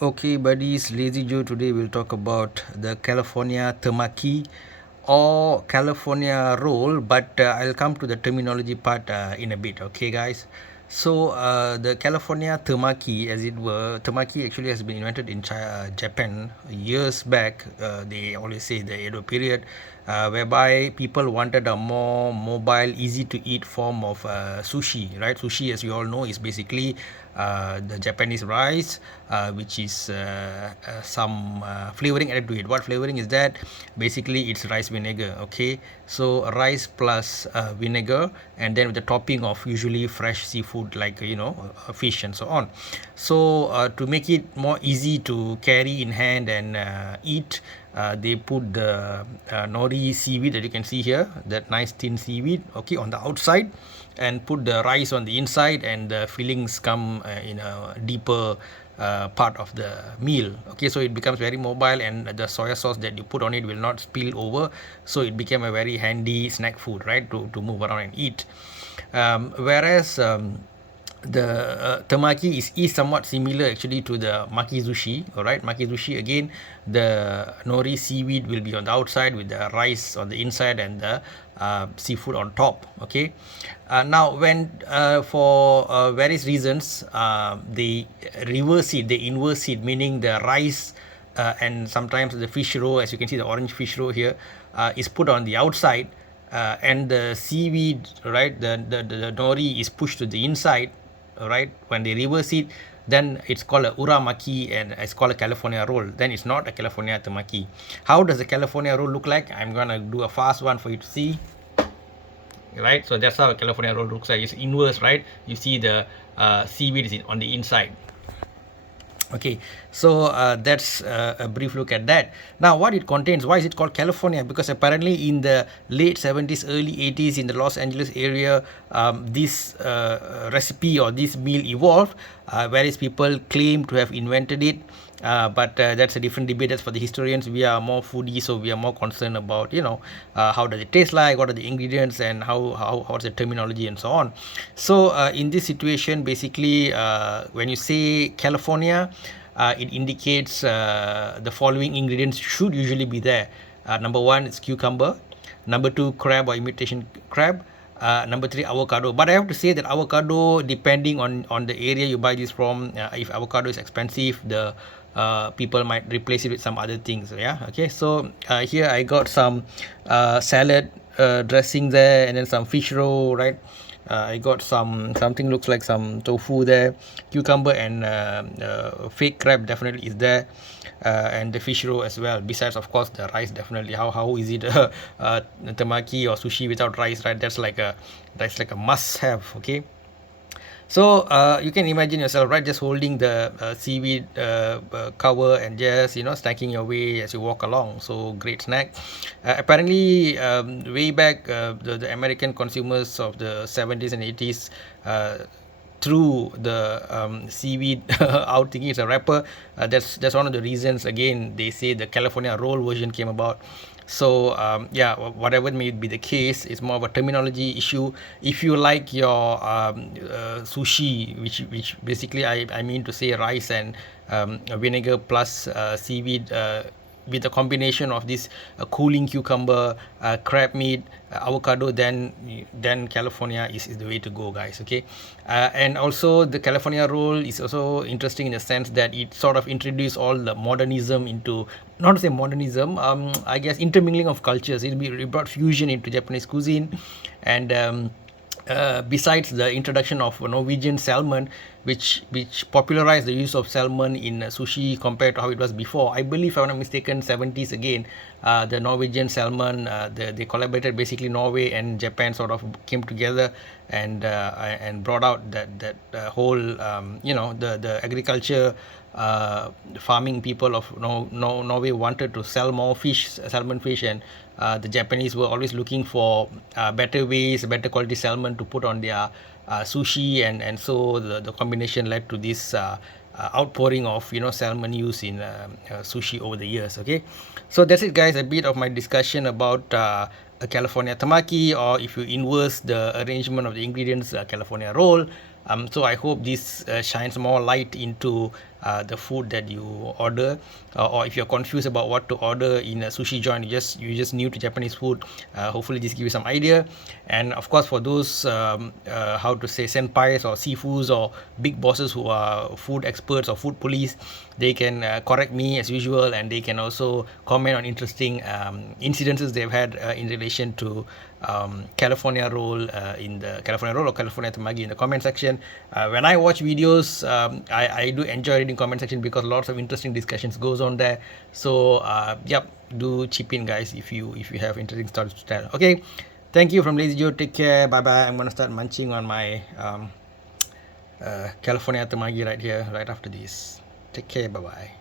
Okay, buddies, Lazy Joe. Today we'll talk about the California Temaki or California roll, but I'll come to the terminology part in a bit. Okay, guys. So the California Temaki, as it were, Temaki actually has been invented in Japan years back. They always say the Edo period, whereby people wanted a more mobile, easy to eat form of sushi. Right, sushi, as you all know, is basically the Japanese rice, which is some flavoring added to it. What flavoring is that? Basically, it's rice vinegar. Okay, so rice plus vinegar, and then with the topping of usually fresh seafood like fish and so on. So to make it more easy to carry in hand and eat, they put the nori seaweed that you can see here, that nice thin seaweed, okay, on the outside, and put the rice on the inside, and the fillings come in a deeper part of the meal. Okay, so it becomes very mobile, and the soya sauce that you put on it will not spill over, so it became a very handy snack food, right, to move around and eat. Whereas the temaki is somewhat similar actually to the makizushi. All right, makizushi, again, the nori seaweed will be on the outside with the rice on the inside and the seafood on top. Okay, now when for various reasons they reverse it, they inverse it, meaning the rice and sometimes the fish roe, as you can see, the orange fish roe here is put on the outside, and the seaweed, right, the nori is pushed to the inside. Right, when they reverse it, then it's called a uramaki, and it's called a California roll. Then it's not a California temaki. How does the California roll look like? I'm gonna do a fast one for you to see. Right, so that's how a California roll looks like. It's inverse, right? You see the seaweed is on the inside. Okay, so that's a brief look at that. Now, what it contains, why is it called California? Because apparently in the late 70s, early 80s, in the Los Angeles area, this recipe or this meal evolved. Various people claim to have invented it, but that's a different debate. That's for the historians. We are more foodies, so we are more concerned about how does it taste like, what are the ingredients, and how's the terminology and so on. So in this situation, basically, when you say California, it indicates the following ingredients should usually be there. Number one is cucumber. Number two, crab or imitation crab. Number three, avocado. But I have to say that avocado, depending on the area you buy this from, if avocado is expensive, the people might replace it with some other things. Yeah. Okay. So here I got some salad dressing there, and then some fish roe. Right. I got something looks like some tofu there, cucumber, and fake crab definitely is there, and the fish roe as well. Besides, of course, the rice definitely. How is it temaki or sushi without rice, right? That's like a must have. Okay. So you can imagine yourself, right, just holding the seaweed cover and just snacking your way as you walk along. So great snack. Apparently, way back, the American consumers of the 70s and 80s threw the seaweed out thinking it's a wrapper. That's one of the reasons. Again, they say the California roll version came about. So yeah, whatever may be the case, it's more of a terminology issue. If you like your sushi, which basically I mean to say rice and vinegar plus seaweed, with a combination of this cooling cucumber, crab meat, avocado, then California is the way to go, guys. Okay, and also the California roll is also interesting in the sense that it sort of introduced all the modernism into, not to say modernism, I guess intermingling of cultures. It brought fusion into Japanese cuisine, and besides the introduction of Norwegian salmon, which popularized the use of salmon in sushi compared to how it was before. I believe, if I'm not mistaken, 70s again, the Norwegian salmon, they collaborated. Basically, Norway and Japan sort of came together and brought out that whole the agriculture, farming people of Norway wanted to sell more salmon fish, and the Japanese were always looking for better ways, better quality salmon to put on their sushi, and so the combination led to this outpouring of salmon use in sushi over the years. Okay, so that's it, guys. A bit of my discussion about a California temaki, or if you inverse the arrangement of the ingredients, California roll. So I hope this shines more light into the food that you order, or if you're confused about what to order in a sushi joint, you just new to Japanese food, hopefully this gives you some idea. And of course, for those how to say senpais or sifus or big bosses who are food experts or food police, they can correct me as usual, and they can also comment on interesting incidences they've had in relation to California roll, in the California roll or California Temaki, in the comment section. When I watch videos, I do enjoy reading comment section because lots of interesting discussions goes on there. So yep, do chip in, guys, if you have interesting stories to tell. Okay, thank you from Lazy Joe. Take care. Bye bye. I'm gonna start munching on my California Temaki right here, right after this. Take care. Bye bye.